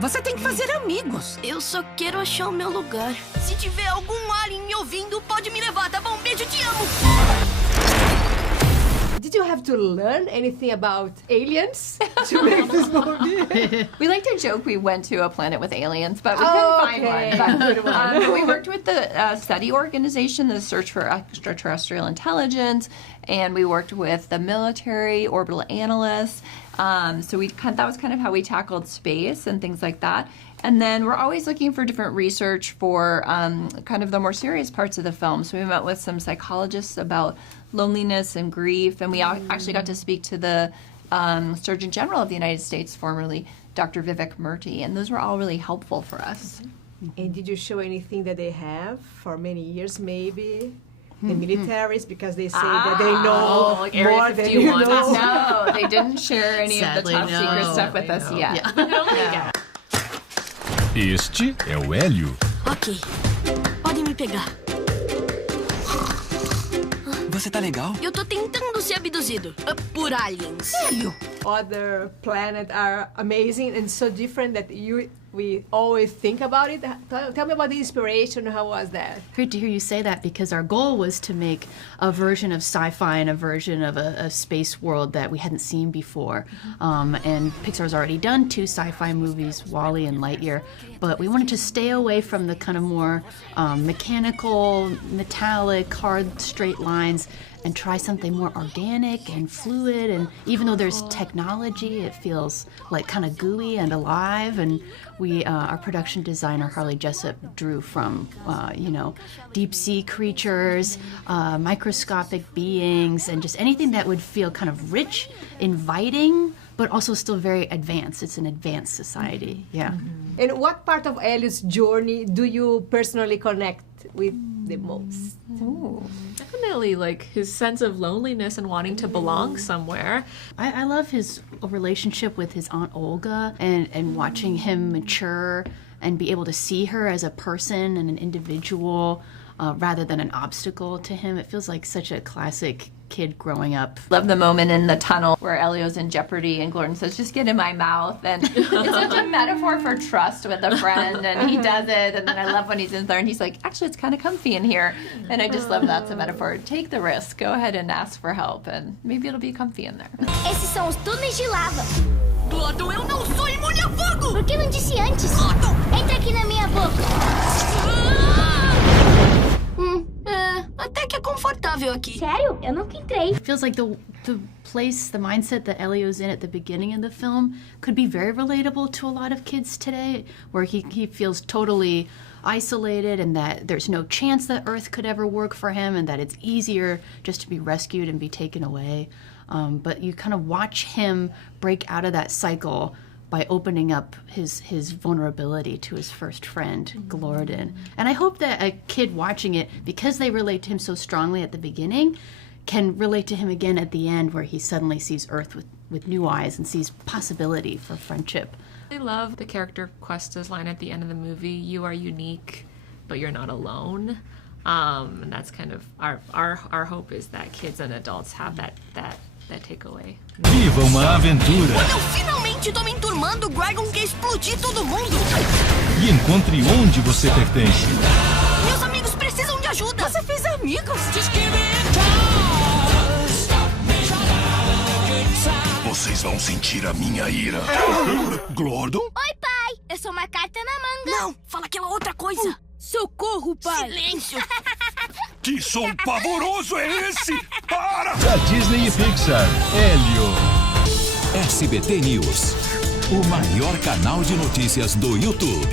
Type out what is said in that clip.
Você tem que fazer amigos. Eu só quero achar o meu lugar. Se tiver algum alien me ouvindo, pode me levar, tá bom? Beijo, te amo! Did you have to learn anything about aliens to make this movie? We like to joke we went to a planet with aliens, but we couldn't find one. But we worked with the study organization, the Search for Extraterrestrial Intelligence, and we worked with the military, orbital analysts. So that was kind of how we tackled space and things like that. And then we're always looking for different research for kind of the more serious parts of the film. So we met with some psychologists about loneliness and grief, and we actually got to speak to the Surgeon General of the United States, formerly Dr. Vivek Murthy, and those were all really helpful for us. And did you show anything that they have for many years, maybe? The militaries, because they say that they know like more than you know. No, they didn't share any Sadly, of the top secret no. stuff with us yet. Yeah. Este é o Elio. Ok, podem me pegar. Você tá legal? Eu tô tentando ser abduzido por aliens. Other planets are amazing and so different that we always think about it. Tell me about the inspiration. How was that? Great to hear you say that, because our goal was to make a version of sci-fi and a version of a space world that we hadn't seen before. And Pixar's already done 2 sci-fi movies, WALL-E and Lightyear, but we wanted to stay away from the kind of more mechanical, metallic, hard, straight lines and try something more organic and fluid. And even though there's technology, it feels like kind of gooey and alive. And our production designer, Harley Jessup, drew from, deep sea creatures, microscopic beings, and just anything that would feel kind of rich, inviting, but also still very advanced. It's an advanced society, yeah. And what part of Elio's journey do you personally connect with the most? Definitely, like his sense of loneliness and wanting to belong somewhere. I love his relationship with his Aunt Olga and watching him mature and be able to see her as a person and an individual rather than an obstacle to him. It feels like such a classic kid growing up. Love the moment in the tunnel where Elio's in jeopardy and Gordon says, just get in my mouth. And it's such a metaphor for trust with a friend, and he does it. And then I love when he's in there and he's like, actually, it's kind of comfy in here. And I just love that's a metaphor. Take the risk. Go ahead and ask for help, and maybe it'll be comfy in there. Esses são os túneis de lava. Gordon, eu não sou imune a fogo! Por que não disse antes? Gordon! Entra aqui na minha boca. Até que é confortável aqui. Sério? Eu nunca entrei. It feels like the mindset that Elio's in at the beginning of the film could be very relatable to a lot of kids today, where he feels totally isolated and that there's no chance that Earth could ever work for him and that it's easier just to be rescued and be taken away. But you kind of watch him break out of that cycle by opening up his vulnerability to his first friend, Glorden. And I hope that a kid watching it, because they relate to him so strongly at the beginning, can relate to him again at the end, where he suddenly sees Earth with new eyes and sees possibility for friendship. I love the character Questa's line at the end of the movie, "You are unique, but you're not alone." And that's kind of our hope, is that kids and adults have that takeaway. Viva uma aventura Quando eu finalmente tô me enturmando, o Dragon quer explodir todo mundo. e encontre onde você pertence. Meus amigos precisam de ajuda. Você fez amigos? Vocês vão sentir a minha ira. Glordon? Oi, pai. Eu sou uma carta na manga. Não, fala aquela outra coisa. Socorro, pai. Silêncio. Que som pavoroso é esse? Para! Da Disney e Pixar, Elio. SBT News, o maior canal de notícias do YouTube.